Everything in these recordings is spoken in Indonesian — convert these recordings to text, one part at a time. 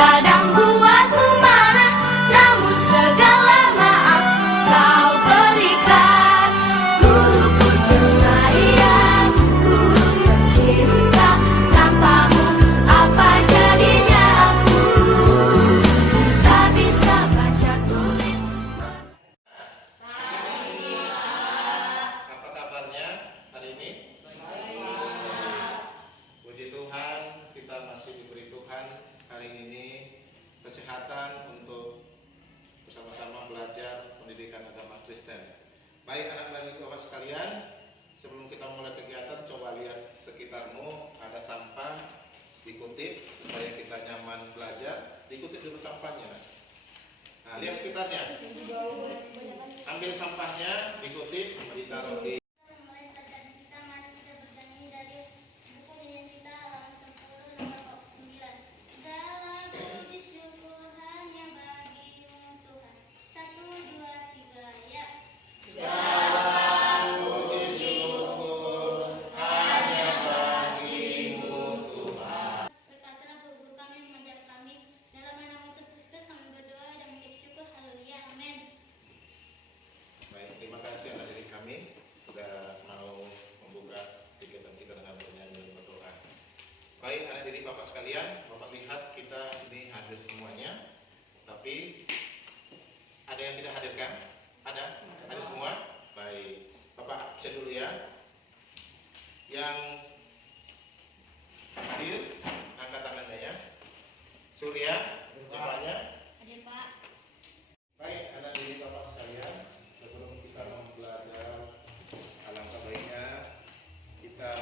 kadang buatmu marah, namun segala maaf kau berikan. Guruku tersayang, guru tercinta, tanpamu apa jadinya aku? Tak bisa baca tulis. Apa kabarnya hari ini? Puji Tuhan, kita masih diberi Tuhan hari ini kesehatan untuk bersama-sama belajar pendidikan agama Kristen. Baik anak-anak Bapak sekalian, sebelum kita mulai kegiatan, coba lihat sekitarmu, ada sampah, dikutip supaya kita nyaman belajar, dikutip dulu sampahnya. Nah, lihat sekitarnya, ambil sampahnya, dikutip, ditaruh di Baik, anak didik Bapak sekalian, Bapak lihat kita ini hadir semuanya. Tapi ada yang tidak hadir kan? Ada? Hadir semua? Baik, Bapak cek dulu ya. Yang hadir, angkat tangannya ya. Surya, jawabnya. Hadir Pak. Baik, anak didik Bapak sekalian, sebelum kita belajar, alangkah baiknya kita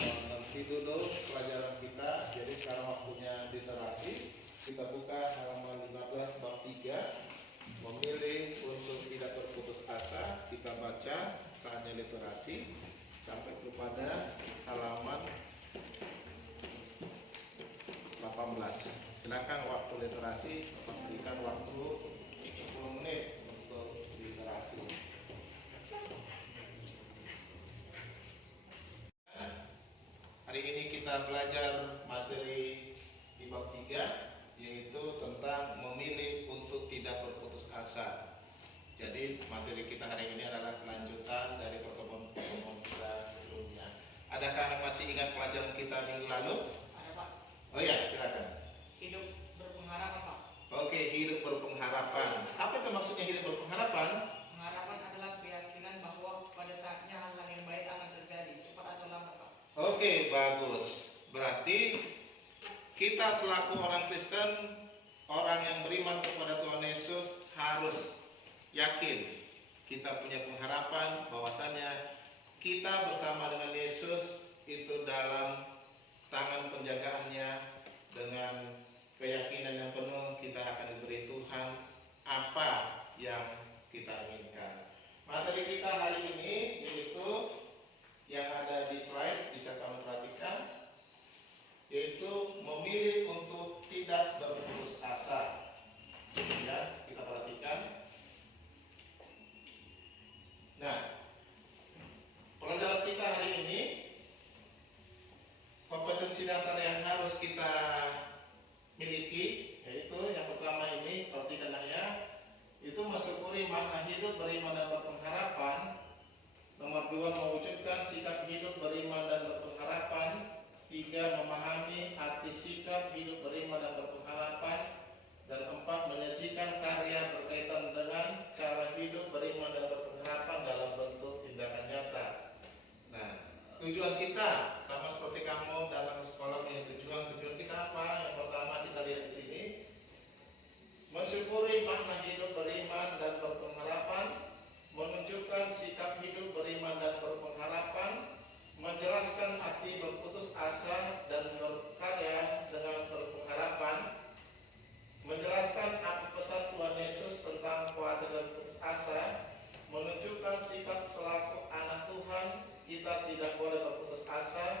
mengerti dulu pelajaran kita. Jadi sekarang waktunya literasi. Kita buka halaman 15 bab 3, memilih untuk tidak berputus asa. Kita baca saatnya literasi sampai kepada halaman 18. Silakan waktu literasi, Bapak berikan waktu 10 menit untuk literasi. Hari ini kita belajar materi di bab 3, yaitu tentang memilih untuk tidak berputus asa. Jadi materi kita hari ini adalah kelanjutan dari pertemuan kita sebelumnya. Adakah yang masih ingat pelajaran kita minggu lalu? Ada Pak. Oh ya, silakan. Hidup berpengharapan Pak. Oke, hidup berpengharapan. Apa itu maksudnya hidup berpengharapan? Pengharapan adalah keyakinan bahwa pada saatnya hal-hal yang baik akan terjadi, cepat atau lambat Pak. Oke, bagus. Berarti kita selaku orang Kristen, orang yang beriman kepada Tuhan Yesus harus yakin kita punya pengharapan bahwasanya kita bersama dengan Yesus itu dalam tangan penjagaannya. Dengan keyakinan yang penuh kita akan diberi Tuhan apa yang kita inginkan. Materi kita hari ini yaitu yang ada di slide, bisa kamu perhatikan, yaitu memilih untuk tidak berputus asa. Ya, kita perhatikan. Nah, pelajaran kita hari ini, kompetensi dasar yang harus kita miliki, yaitu yang pertama ini, perhatikan ya, itu mensyukuri makna hidup beriman dan berpengharapan. Nomor 2, mewujudkan sikap hidup beriman dan berpengharapan. 3, memahami arti sikap hidup beriman dan berpengharapan. Dan 4, menyajikan karya berkaitan dengan cara hidup beriman dan berpengharapan dalam bentuk tindakan nyata. Nah, tujuan kita sama seperti kamu dalam sekolah punya tujuan kita apa? Yang pertama kita lihat di sini, mensyukuri makna hidup beriman dan berpengharapan, menunjukkan sikap hidup beriman dan berpengharapan, menjelaskan arti berputus asa dan berkarya dengan berpengharapan, menjelaskan arti pesan Tuhan Yesus tentang khawatir dan putus asa, menunjukkan sikap selaku anak Tuhan, kita tidak boleh berputus asa,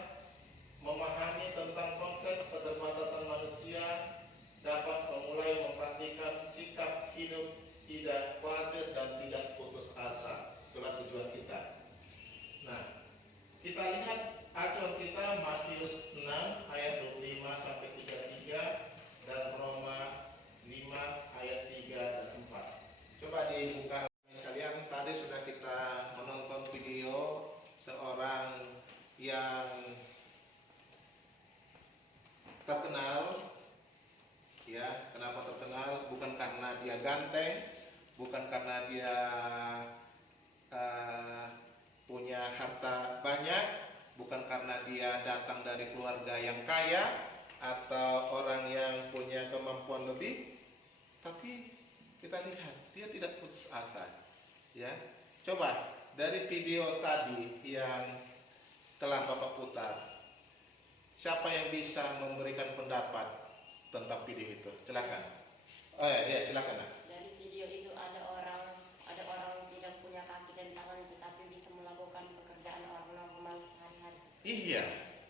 ganteng, bukan karena dia punya harta banyak, bukan karena dia datang dari keluarga yang kaya atau orang yang punya kemampuan lebih, tapi kita lihat dia tidak putus asa. Ya, coba dari video tadi yang telah Bapak putar, siapa yang bisa memberikan pendapat tentang video itu? Silakan. Oh ya, silakan. Dari video itu ada orang tidak punya kaki dan tangan tetapi bisa melakukan pekerjaan orang normal sehari-hari. Iya,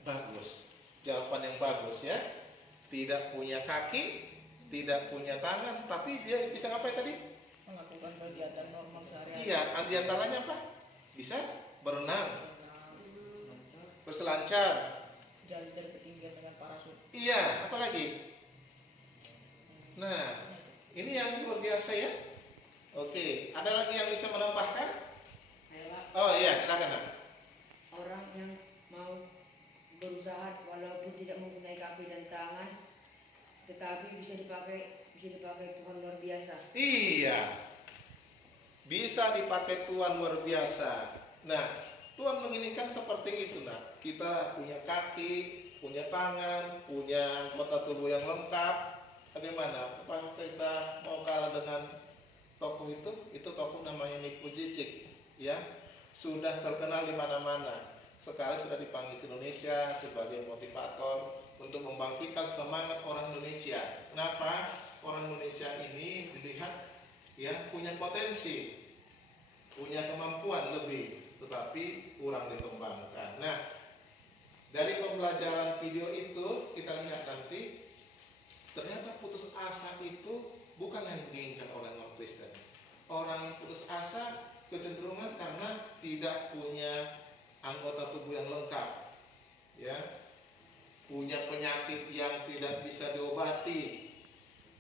bagus. Jawaban yang bagus ya. Tidak punya kaki, tidak punya tangan, tapi dia bisa ngapain tadi? Melakukan kegiatan normal sehari-hari. Iya, diantaranya apa? Bisa berenang, berselancar. Jalan dari ketinggian dengan parasut. Iya, apa lagi? Nah, ini yang luar biasa ya. Oke, ada lagi yang bisa menambahkan? Adalah Oh iya, silakan. Nak. orang yang mau berusaha walaupun tidak mempunyai kaki dan tangan, tetapi bisa dipakai Tuhan luar biasa. Iya, bisa dipakai Tuhan luar biasa. Nah, Tuhan menginginkan seperti itu, nak. Kita punya kaki, punya tangan, punya anggota tubuh yang lengkap. Bagaimana? Apa kita mau kalah dengan tokoh itu? Itu tokoh namanya Nick Vujicic, ya. Sudah terkenal di mana-mana. Sekarang sudah dipanggil ke Indonesia sebagai motivator untuk membangkitkan semangat orang Indonesia. Kenapa? Orang Indonesia ini dilihat ya punya potensi, punya kemampuan lebih, tetapi kurang dikembangkan. Nah, dari pembelajaran video itu kita lihat nanti ternyata putus asa itu bukanlah yang diinginkan oleh orang Kristen. Orang yang putus asa kecenderungan karena tidak punya anggota tubuh yang lengkap, ya, punya penyakit yang tidak bisa diobati,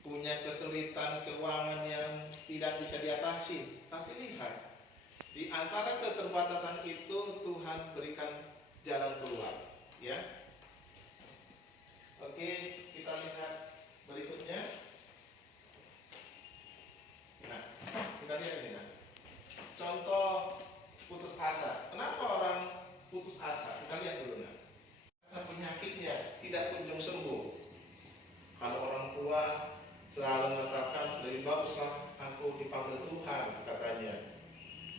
punya kesulitan keuangan yang tidak bisa diatasi. Tapi lihat, di antara keterbatasan itu Tuhan berikan jalan keluar, ya. Oke, kita lihat berikutnya. Nah, kita lihat ini. Nah. Contoh putus asa. Kenapa orang putus asa? Kita lihat dulu. Nah. Karena penyakitnya tidak kunjung sembuh. Kalau orang tua selalu mengatakan lebih baguslah aku dipanggil Tuhan, katanya,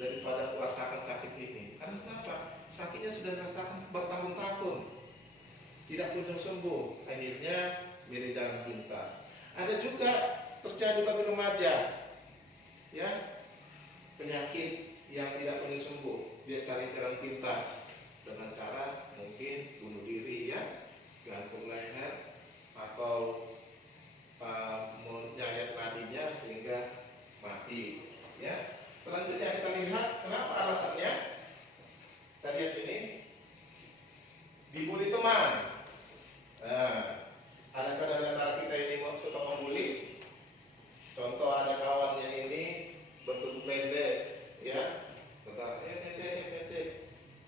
daripada merasakan sakit ini. Karena kenapa? Sakitnya sudah dirasakan bertahun-tahun, tidak kunjung sembuh. Akhirnya milih jalan pintas. Ada juga terjadi bagi remaja, ya, penyakit yang tidak kunjung sembuh. Dia cari jalan pintas dengan cara mungkin bunuh diri, ya, gantung leher atau menyayat nadinya sehingga mati, ya. Selanjutnya kita lihat kenapa alasannya. Kita lihat ini, dibully teman. Nah, adakah dari antara kita ini suka membuli? Contoh, ada kawannya ini bertubuh pendek, ya, kata pendek.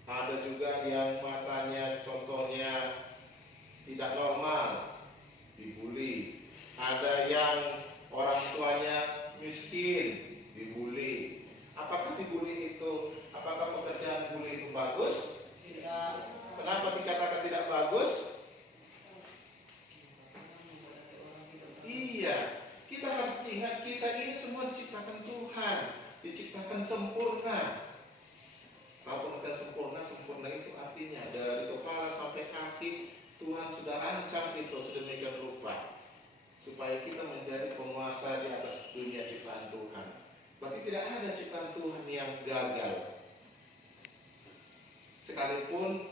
Ada juga yang matanya contohnya tidak normal, dibully. Ada yang orang tuanya miskin, dibully. Apakah dibully itu, apakah pekerjaan bully itu bagus? Tidak. Kenapa dikatakan tidak bagus? Iya, kita harus ingat kita ini semua diciptakan Tuhan, diciptakan sempurna. Kalau pengertian sempurna, sempurna itu artinya dari kepala sampai kaki Tuhan sudah rancang itu sedemikian rupa supaya kita menjadi penguasa di atas dunia ciptaan Tuhan. Berarti tidak ada ciptaan Tuhan yang gagal. Sekalipun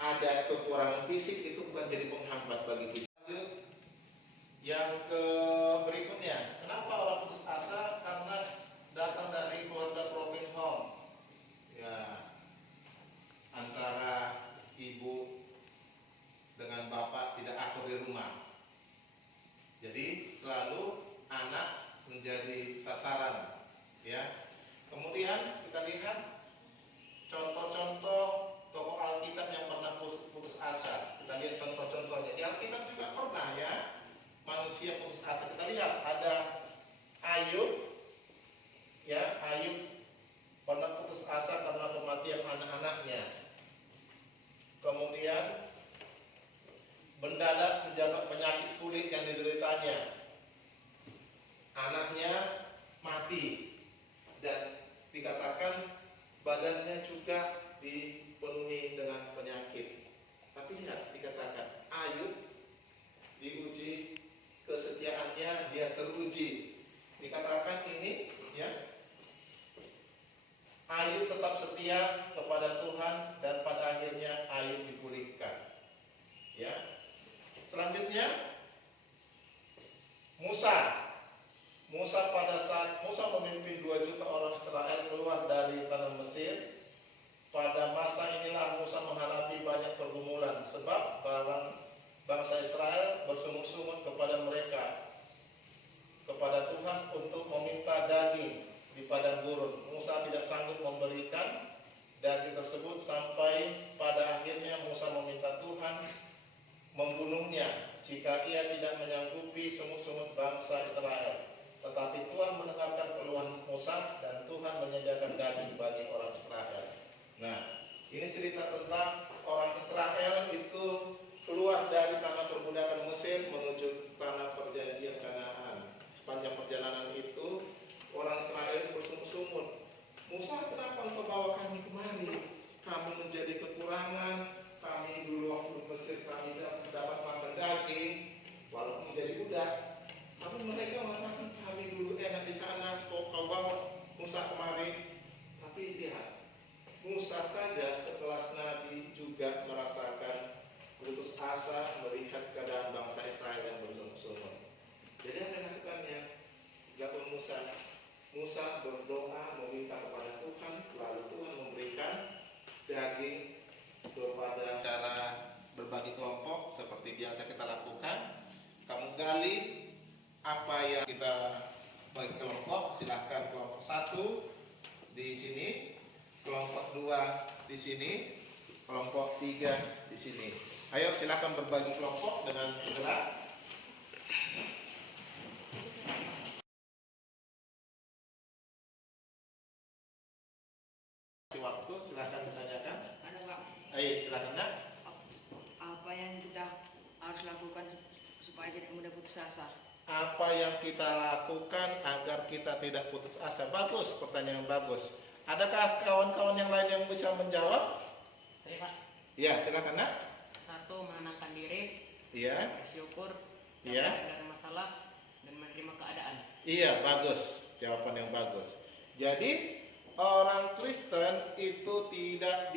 ada kekurangan fisik, itu bukan jadi penghambat bagi kita. Lanjut, yang ke berikutnya, kenapa orang putus asa? Karena datang dari keluarga broken home, ya, antara ibu dengan bapak tidak akur di rumah. Jadi selalu anak menjadi sasaran, ya. Kemudian kita lihat contoh-contoh tokoh Alkitab yang pernah putus asa. Kita lihat contoh-contohnya. Di Alkitab juga pernah, ya, manusia putus asa. Kita lihat ada ayah Ayub, ya, Ayub pernah putus asa karena kematian anak-anaknya. Kemudian mendadak menjabat penyakit kulit yang dideritanya. Anaknya mati dan dikatakan badannya juga dipenuhi dengan penyakit. Tapi lihat, dikatakan Ayub diuji kesetiaannya, dia teruji. Dikatakan ini, ya, Ayub tetap setia kepada Tuhan dan pada akhirnya Ayub dipulihkan. Ya. Selanjutnya Musa pada saat Musa memimpin 2 juta orang Israel keluar dari tanah Mesir. Pada masa inilah Musa menghadapi banyak pergumulan sebab bangsa Israel bersungut-sungut kepada Tuhan untuk meminta daging di padang gurun. Musa tidak sanggup memberikan daging tersebut sampai pada akhirnya Musa meminta Tuhan membunuhnya jika ia tidak menyanggupi sungut-sungut bangsa Israel. Tetapi Tuhan mendengarkan keluhan Musa dan Tuhan menyediakan daging bagi orang Israel. Nah, ini cerita tentang orang Israel itu keluar dari tanah perbudakan Mesir menuju tanah perjanjian Kanaan. Sepanjang perjalanan itu orang Israel bersungut-sungut, Musa, kenapa engkau bawa kami kemari? Kami menjadi kekurangan. Kami dulu waktu di Mesir kami dapat makan daging walaupun menjadi budak. Tapi mereka mengatakan kami dulu enak di sana, kau bawa Musa kemari. Tapi lihat, Musa saja sekelas Nabi juga merasakan putus asa melihat keadaan bangsa Israel yang bersungut-sungut. Jadi apa yang lakukannya? Dilakukan Musa berdoa meminta kepada Tuhan, lalu Tuhan memberikan daging kepada cara berbagi kelompok seperti biasa kita lakukan. Kamu gali apa yang kita bagi kelompok, silahkan kelompok 1 di sini, kelompok 2 di sini, kelompok 3 di sini. Ayo silahkan berbagi kelompok dengan segera. Waktu silahkan ditanyakan. Ada Pak, Ayo silahkan nak. apa yang kita harus lakukan supaya tidak mudah putus asa? Apa yang kita lakukan agar kita tidak putus asa? Bagus, pertanyaan yang bagus. Adakah kawan-kawan yang lain yang bisa menjawab? Saya Pak, Ya, silakan nak. 1. Menenangkan diri, Iya, bersyukur, Iya. dari masalah dan menerima keadaan. iya, bagus. Jawaban yang bagus. Jadi orang Kristen itu tidak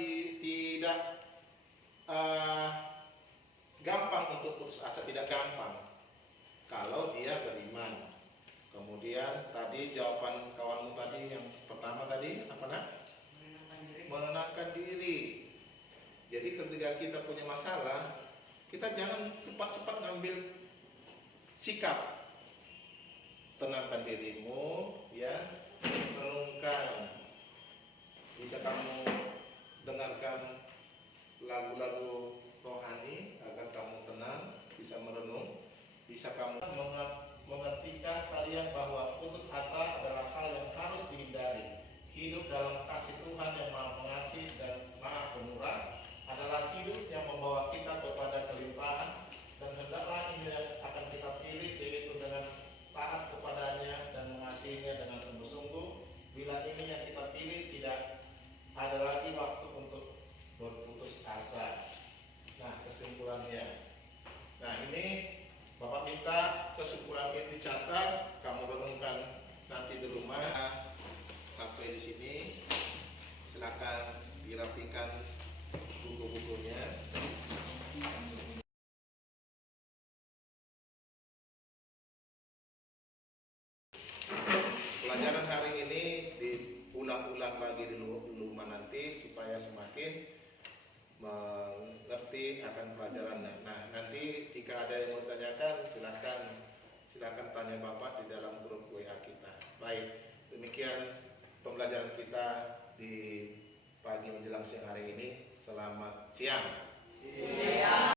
gampang untuk putus asa, tidak gampang kalau dia beriman. Kemudian tadi jawaban kawanmu tadi yang pertama tadi apa nak? Menenangkan diri. Menenangkan diri. Jadi ketika kita punya masalah, kita jangan cepat-cepat ngambil sikap. Tenangkan dirimu, ya, renungkan. Bisa kamu dengarkan lagu-lagu rohani agar kamu tenang, bisa merenung, bisa kamu mengertikan kalian bahwa putus asa adalah hal yang harus dihindari. Hidup dalam kasih Tuhan yang Maha Pengasih dan Maha Pemurah adalah hidup yang membawa kita kepada kelimpahan, dan hendaklah ini yang akan kita pilih, yaitu dengan taat kepadanya dan mengasihinya dengan sungguh-sungguh. Bila ini yang kita pilih, tidak ada lagi waktu untuk berputus asa. Nah, kesimpulannya. Nah, ini Bapak minta kesimpulan ini dicatat, kamu renungkan nanti di rumah. Sampai di sini, silakan dirapikan buku-bukunya. Pelajaran hari ini diulang-ulang lagi di rumah nanti supaya semakin mengerti akan pelajarannya. Nah, nanti jika ada yang mau ditanyakan, silakan tanya Bapak di dalam grup WA kita. Baik, demikian pembelajaran kita di pagi menjelang siang hari ini. Selamat siang.